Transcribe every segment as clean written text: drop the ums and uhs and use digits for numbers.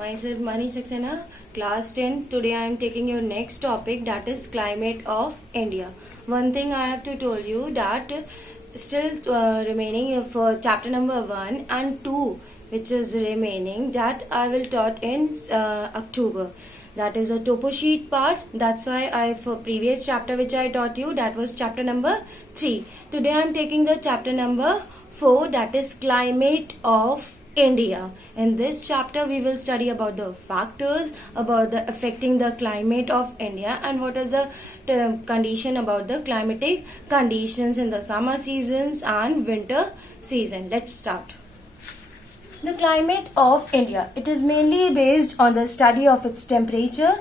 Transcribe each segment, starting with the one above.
Myself Mani Saxena, class 10. Today I am taking your next topic, that is climate of India. One thing I have to tell you that still remaining for chapter number 1 and 2 which is remaining, that I will taught in October. That is a topo sheet part. That's why for previous chapter which I taught you, that was chapter number 3. Today I am taking the chapter number 4, that is climate of India. In this chapter we will study about the factors about the affecting the climate of India and what is the condition about the climatic conditions in the summer seasons and winter season. Let's start. The climate of India. It is mainly based on the study of its temperature,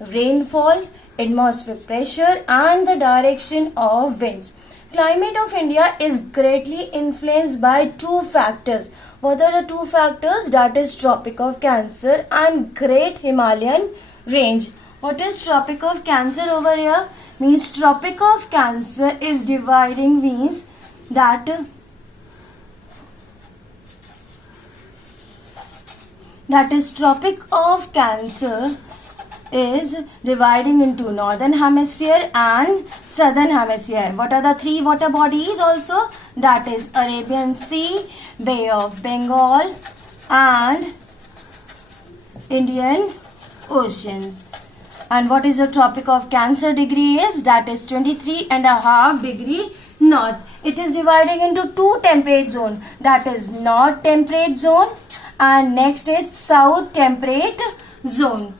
rainfall, atmospheric pressure and the direction of winds. Climate of India is greatly influenced by two factors. What are the two factors? That is Tropic of Cancer and Great Himalayan Range. What is Tropic of Cancer over here? Means Tropic of Cancer is dividing, means that is Tropic of Cancer is dividing into northern hemisphere and southern hemisphere. What are the three water bodies also? That is Arabian Sea, Bay of Bengal and Indian Ocean. And what is the Tropic of Cancer degree is? That is 23.5 degree north. It is dividing into two temperate zone. That is north temperate zone and next is south temperate zone.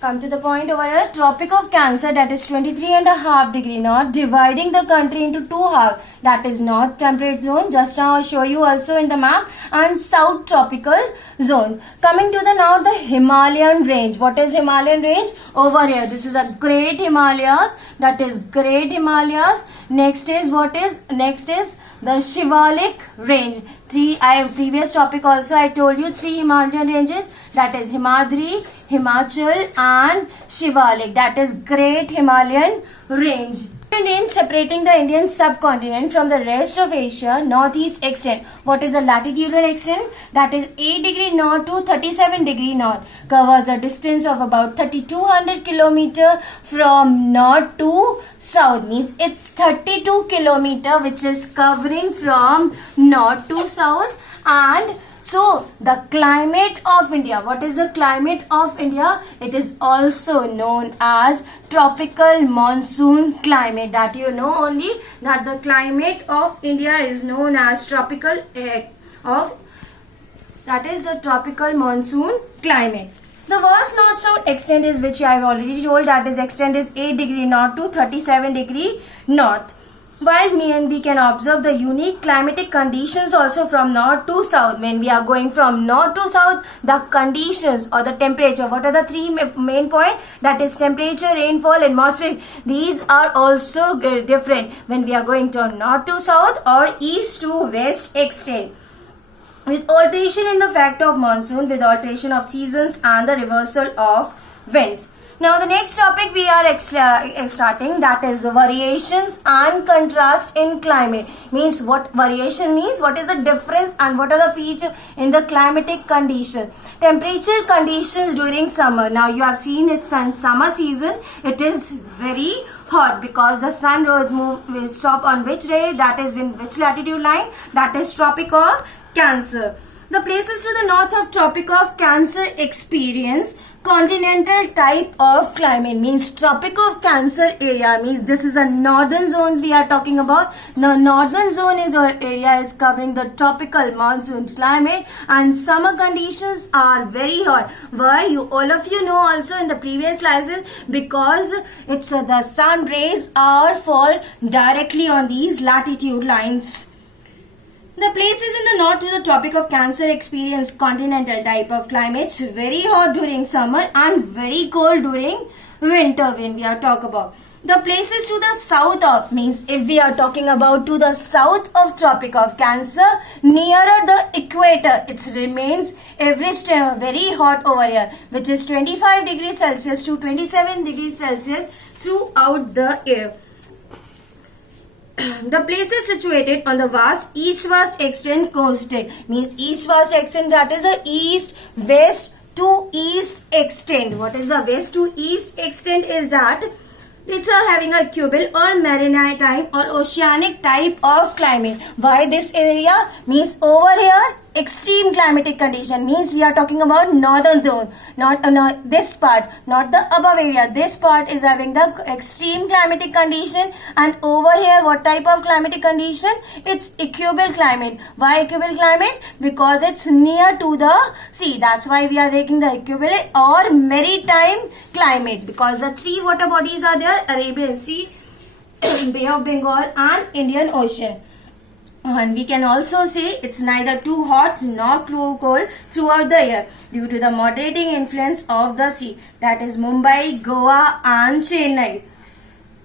Come to the point over here. Tropic of Cancer, that is 23.5 degree north, dividing the country into two halves. That is north temperate zone. Just now I show you also in the map, and south tropical zone. Coming to the now the Himalayan range. What is Himalayan range? Over here. This is a Great Himalayas. That is Great Himalayas. Next is what is? Next is the Shivalik range. Previous topic also I told you three Himalayan ranges. That is Himadri, Himachal and Shivalik. That is Great Himalayan range. In separating the Indian subcontinent from the rest of Asia, northeast extent. What is the latitudinal extent? That is 8 degree north to 37 degree north. Covers a distance of about 3200 kilometer from north to south. Means it's 32 kilometer which is covering from north to south. And so the climate of India. What is the climate of India? It is also known as tropical monsoon climate. That you know only, that the climate of India is known as tropical that is the tropical monsoon climate. The vast north-south extent is, which I have already told, that is extent is 8 degree north to 37 degree north. While we can observe the unique climatic conditions also from north to south. When we are going from north to south, the conditions or the temperature, what are the three main points? That is temperature, rainfall, atmosphere. These are also different when we are going from north to south or east to west extent. With alteration in the factor of monsoon, with alteration of seasons and the reversal of winds. Now the next topic we are starting, that is variations and contrast in climate. Means what variation means, what is the difference and what are the features in the climatic conditions. Temperature conditions during summer. Now you have seen it's in summer season, it is very hot because the sun will stop on which day, that is in which latitude line, that is Tropic of Cancer. The places to the north of Tropic of Cancer experience continental type of climate. Means Tropic of Cancer area, means this is a northern zones we are talking about. The northern zone is our area is covering the tropical monsoon climate and summer conditions are very hot. Why? All of you know also in the previous classes, because it's the sun rays are fall directly on these latitude lines. The places in the north to the Tropic of Cancer experience continental type of climates, very hot during summer and very cold during winter when we are talk about. The places to the south of, means if we are talking about to the south of Tropic of Cancer, nearer the equator, it remains average very hot over here, which is 25 degrees Celsius to 27 degrees Celsius throughout the year. The place is situated on the vast east-west extent coastal, means east-west extent, that is a east-west to east extent. What is the west to east extent is that it's having a cubal or maritime or oceanic type of climate. Why this area? Means over here extreme climatic condition, means we are talking about northern zone, not this part, not the above area. This part is having the extreme climatic condition, and over here what type of climatic condition? It's equable climate. Why equable climate? Because it's near to the sea. That's why we are taking the equable or maritime climate, because the three water bodies are there: Arabian Sea, Bay of Bengal and Indian Ocean. And we can also say it's neither too hot nor too cold throughout the year due to the moderating influence of the sea, that is Mumbai, Goa and Chennai.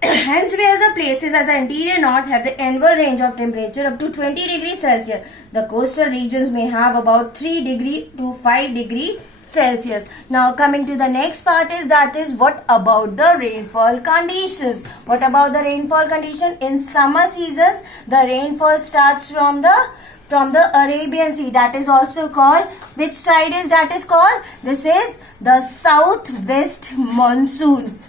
Hence, where the places as the interior north have the annual range of temperature up to 20 degrees Celsius. The coastal regions may have about 3 degree to 5 degree Celsius. Now coming to the next part is that is what about the rainfall conditions. What about the rainfall condition? In summer seasons, the rainfall starts from the Arabian Sea. That is also called, which side is that is called? This is the southwest monsoon.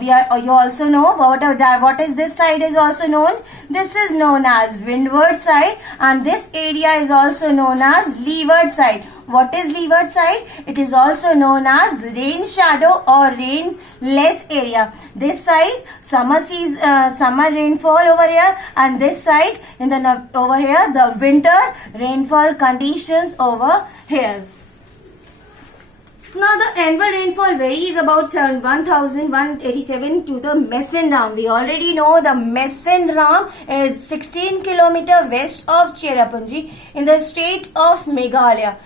You also know what is this side is also known. This is known as windward side, and this area is also known as leeward side. What is leeward side? It is also known as rain shadow or rainless area. This side summer rainfall over here, and this side over here the winter rainfall conditions over here. Now the annual rainfall varies about 1,187 to the Mesen Ram. We already know the Mesen Ram is 16 km west of Cherrapunji in the state of Meghalaya.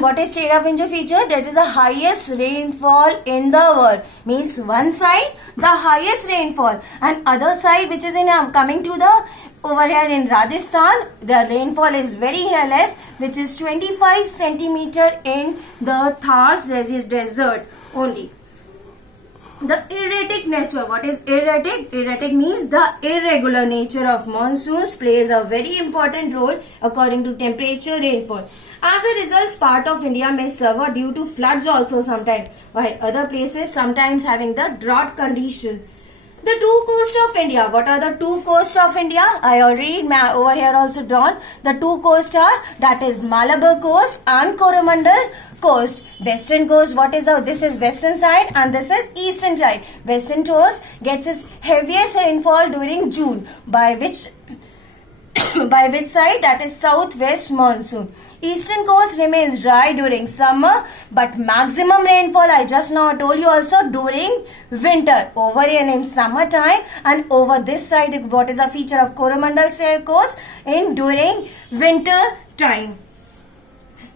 What is Cherrapunji feature? That is the highest rainfall in the world. Means one side the highest rainfall, and other side which is in coming to the over here in Rajasthan, the rainfall is very less, which is 25 centimeter in the Thar desert only. The erratic nature. What is erratic? Erratic means the irregular nature of monsoons plays a very important role according to temperature rainfall. As a result, part of India may suffer due to floods also sometimes, while other places sometimes having the drought condition. The two coasts of India. What are the two coasts of India? I already over here also drawn. The two coasts are, that is Malabar coast and Coromandel coast. Western coast, this is western side and this is eastern side. Western coast gets its heaviest rainfall during June, by which side? That is southwest monsoon. Eastern coast remains dry during summer, but maximum rainfall, I just now told you also, during winter. Over here in summer time, and over this side, what is a feature of Coromandel coast during winter time,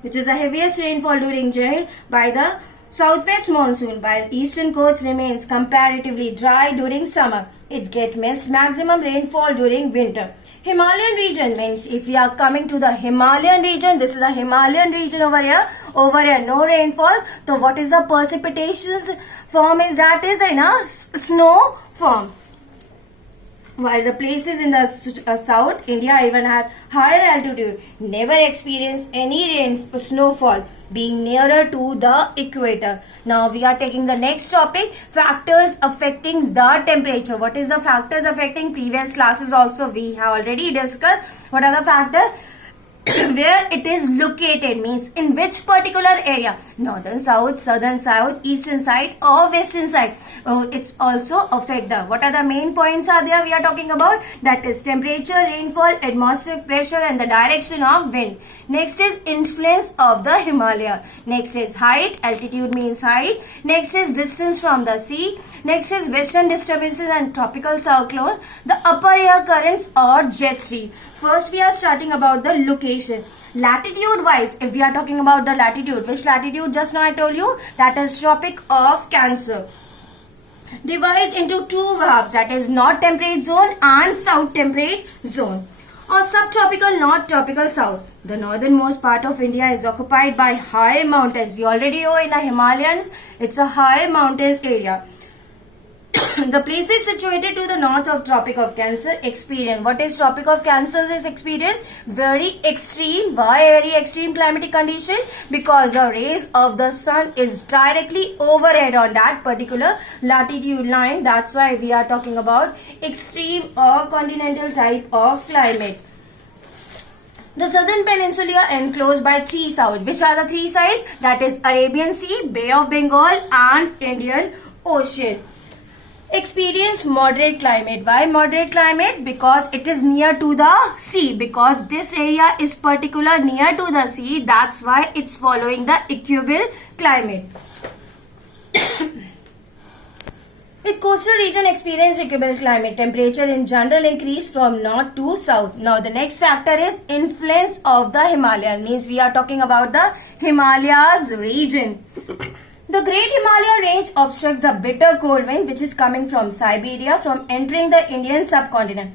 which is the heaviest rainfall during June by the southwest monsoon, while eastern coast remains comparatively dry during summer. It gets maximum rainfall during winter. Himalayan region means if we are coming to the Himalayan region, this is a Himalayan region over here. Over here no rainfall. So what is the precipitations form is that is in a snow form. While the places in the south India even at higher altitude never experience any snowfall, being nearer to the equator. Now we are taking the next topic, factors affecting the temperature. What is the factors affecting? Previous classes also we have already discussed. What are the factors? Where it is located, means in which particular area, northern south, southern south, eastern side or western side. It's also affect the, what are the main points are there we are talking about? That is temperature, rainfall, atmospheric pressure and the direction of wind. Next is influence of the Himalaya. Next is height, altitude means height. Next is distance from the sea. Next is western disturbances and tropical cyclones, the upper air currents or jet stream. First we are starting about the location. Latitude wise, if we are talking about the latitude, which latitude just now I told you? That is Tropic of Cancer. Divides into two halves, that is North Temperate Zone and South Temperate Zone, or subtropical North, tropical South. The northernmost part of India is occupied by high mountains. We already know in the Himalayas, it's a high mountains area. The places situated to the north of Tropic of Cancer experience. What is Tropic of Cancer's experience? Very extreme. Why very extreme climatic condition? Because the rays of the sun is directly overhead on that particular latitude line. That's why we are talking about extreme or continental type of climate. The southern peninsula enclosed by three sides. Which are the three sides? That is Arabian Sea, Bay of Bengal and Indian Ocean. Experience moderate climate. Why moderate climate? Because it is near to the sea. Because this area is particular near to the sea. That's why it's following the equable climate. With coastal region experience equable climate, temperature in general increase from north to south. Now the next factor is influence of the Himalayas. Means we are talking about the Himalayas region. The Great Himalaya Range obstructs the bitter cold wind which is coming from Siberia from entering the Indian subcontinent.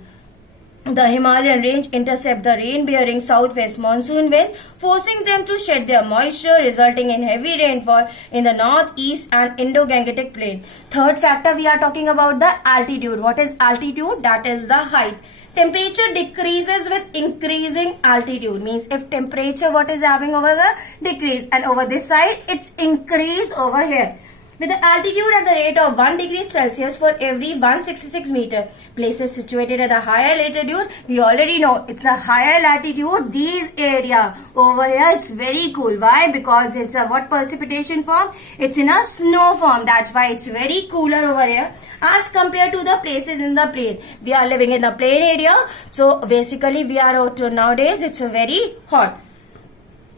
The Himalayan range intercepts the rain-bearing southwest monsoon winds, forcing them to shed their moisture, resulting in heavy rainfall in the northeast and Indo-Gangetic plain. Third factor, we are talking about the altitude. What is altitude? That is the height. Temperature decreases with increasing altitude. Means if temperature what is having over here decrease, and over this side it's increase over here. With the altitude at the rate of 1 degree Celsius for every 166 meter. Places situated at the higher latitude, we already know it's a higher latitude. These area over here it's very cool. Why? Because it's a what precipitation form? It's in a snow form. That's why it's very cooler over here as compared to the places in the plain. We are living in the plain area, so basically we are out nowadays. It's very hot.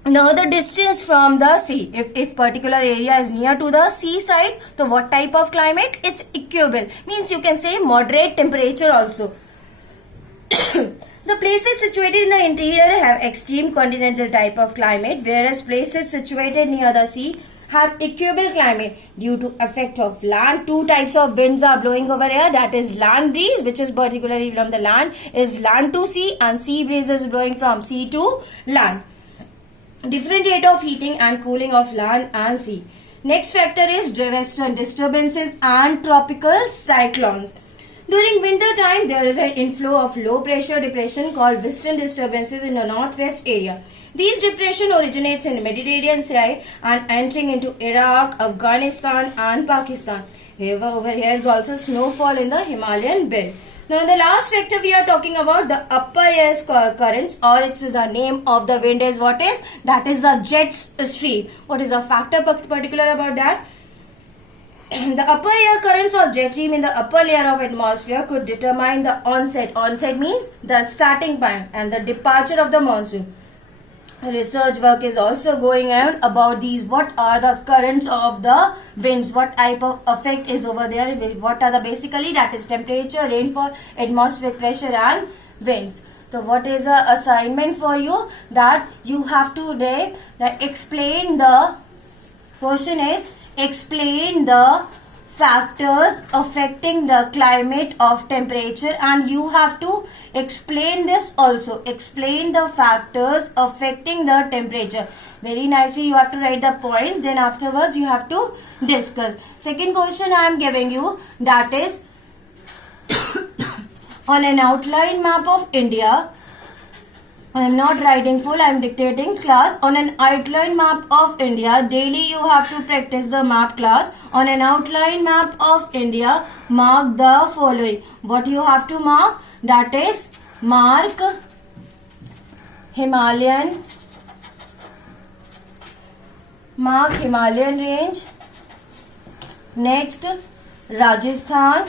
Now the distance from the sea. If particular area is near to the seaside, so what type of climate? It's equable. Means you can say moderate temperature also. The places situated in the interior have extreme continental type of climate, whereas places situated near the sea have equable climate due to effect of land. Two types of winds are blowing over here. That is land breeze, which is particularly from the land, is land to sea, and sea breeze is blowing from sea to land. Different rate of heating and cooling of land and sea. Next factor is western disturbances and tropical cyclones. During winter time, there is an inflow of low pressure depression called western disturbances in the northwest area. These depression originates in Mediterranean Sea and entering into Iraq, Afghanistan and Pakistan. However, over here is also snowfall in the Himalayan belt. Now the last factor we are talking about, the upper air currents, or it's the name of the wind is what is? That is the jet stream. What is the factor particular about that? The upper air currents or jet stream in the upper layer of atmosphere could determine the onset. Onset means the starting point and the departure of the monsoon. Research work is also going on about these. What are the currents of the winds? What type of effect is over there? What are the basically? That is temperature, rainfall, atmospheric pressure and winds. So what is the assignment for you? That you have to explain the question is explain the factors affecting the climate of temperature, and you have to explain this also. Explain the factors affecting the temperature. Very nicely you have to write the point, then afterwards you have to discuss. Second question I am giving you, that is on an outline map of India. I am not writing full, I am dictating class. On an outline map of India, daily you have to practice the map class. On an outline map of India, mark the following. What you have to mark? That is, mark Himalayan range. Next, Rajasthan.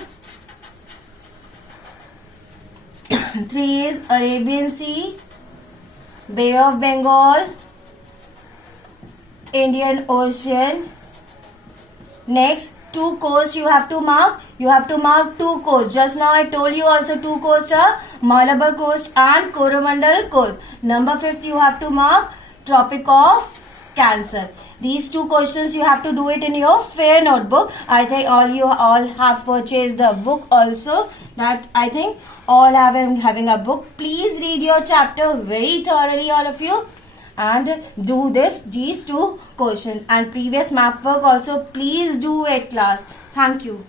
3 is Arabian Sea, Bay of Bengal, Indian Ocean. Next, 2 coasts you have to mark. You have to mark 2 coasts. Just now I told you also 2 coasts are Malabar coast and Coromandel coast. Number 5th you have to mark Tropic of Cancer. These 2 questions you have to do it in your fair notebook. I think you all have purchased the book also. That I think all having a book. Please read your chapter very thoroughly, all of you, and do these 2 questions. And previous map work also please do it, class. Thank you.